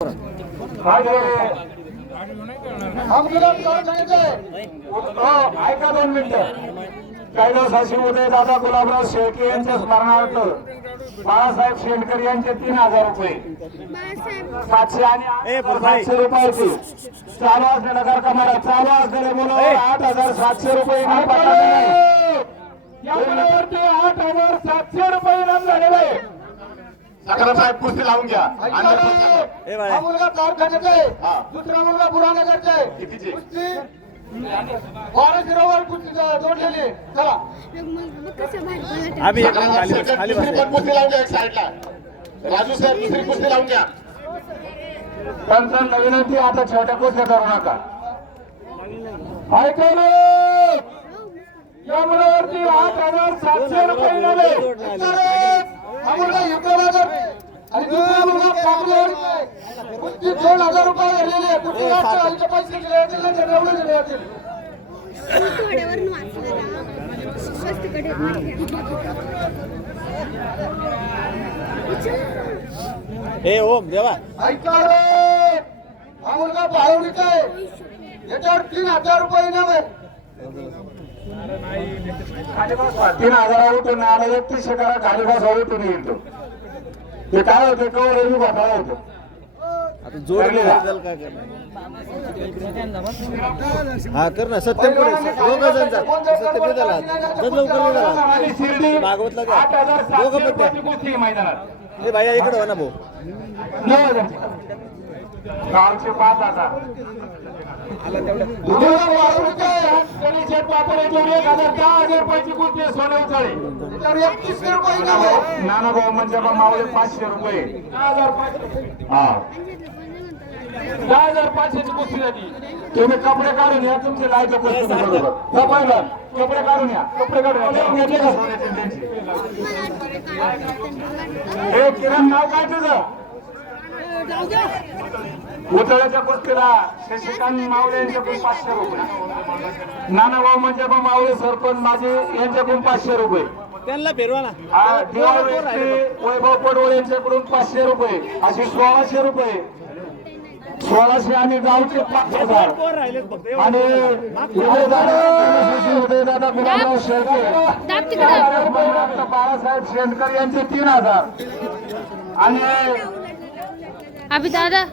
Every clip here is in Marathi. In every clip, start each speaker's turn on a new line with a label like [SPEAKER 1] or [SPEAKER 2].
[SPEAKER 1] हो ऐका दोन मिनिटं कैलासाशी उदय दादा गुलाबराव शेळके यांच्या स्मरणार्थ बाळासाहेब शेंडकर यांचे तीन हजार रुपये सातशे आणि सातशे रुपयाची चालू असलेला घर कमारा चालू असलेले मुलं आठ हजार सातशे रुपये आठ हजार सातशे रुपये इनाम झालेलं आहे
[SPEAKER 2] सकरा साहेब कुस्ती लावून घ्या.
[SPEAKER 1] हा मुलगा कारखान्याचा आहे. दुसरा मुलगा बुरानगरचा आहे
[SPEAKER 2] कितीचे?
[SPEAKER 1] कुस्ती? जोडलेली. चला.
[SPEAKER 3] आम्ही
[SPEAKER 2] कुस्ती लावून घ्या एक साईडला. राजू साहेब दुसरी कुस्ती लावून घ्या.
[SPEAKER 1] त्यांचं विनंती आता छोट्या कुस्त्या करू नका. ऐकलं या मुलावरती आठ हजार सातशे रुपये झाले हा मुलगा युक्तवादक आणि दुसरा मुलगा कुस्ती दोन हजार रुपये झालेले आहे. कुस्ती राष्ट्र हलके पैसे दिले होते ना, दिले
[SPEAKER 3] ओम देवा
[SPEAKER 1] ऐका रे हा मुलगा बाळवणीचा आहे याच्यावर तीन हजार रुपये इनाम आहे तीन हजारावर उठून आला एकतीसशे करा खाली बसा उठून येईल तो ते काय होते? कवर रेल्वे घोटाळा होतो.
[SPEAKER 3] आता जोड? काय करणार? हा कर ना सत्य पुढे. दोघं जण जा. झाला जर लवकर भागवतला दोघं पण ए भाई इकडे हो ना भाऊ
[SPEAKER 1] गावचे पाच गणेश पापड याच्यावर एक हजार दहा हजार रुपयाची कुस्ती आहे सोने उचळे त्याच्यावर एकतीसशे रुपये इनाम आहे. नाना भाऊ म्हणजे मावळे पाचशे रुपये. दहा हजार पाचशे. हा. दहा हजार पाचशेची कुस्ती झाली. तुम्ही कपडे काढून या तुमचे लायचं कुस्ती बरोबर पहिलं. कपडे काढून या. कपडे काढून या. घेतले का सोन्याचे त्यांचे? हे किरण नाव काय तुझं? उतळ्याच्या कुस्तीला शशिकांत मावळे यांच्याकडून पाचशे रुपये. नानाभाऊ म्हणजे बा मावळे सरपंच माझे यांच्याकडून पाचशे रुपये.
[SPEAKER 3] त्यांना फिरवा ना.
[SPEAKER 1] वैभव पडवळ यांच्याकडून पाचशे रुपये असे सोळाशे रुपये. सोळाशे आणि गावचे पाच हजार. आणि उदयदादा गुलाबराव शेळके बाळासाहेब शेंडकर यांचे तीन हजार. आणि
[SPEAKER 4] अभि दादा.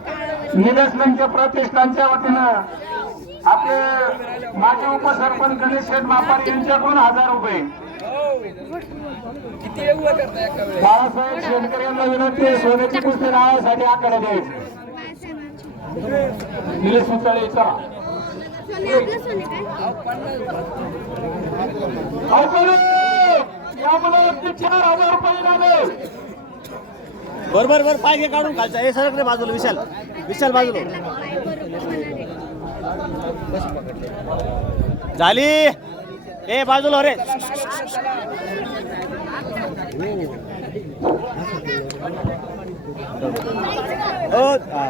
[SPEAKER 1] निदर्शनच्या प्रतिष्ठानच्या वतीनं आपले माजी उपसरपंच गणेश शेठ मापारी यांच्याकडून हजार रुपये. बाळासाहेब शेतकरी यांना विनंती आहे सोन्याची कुस्ती नावासाठी आकडे द्यायची निलेश सुचाळे चला ऐकलं? या मुलावरती चार हजार रुपये झाले.
[SPEAKER 3] बर बर बर पाय घे काढून खालचा. ए सरक रे बाजूला विशाल. विशाल बाजूला. झाली ए बाजूला हो रे ओ, हा.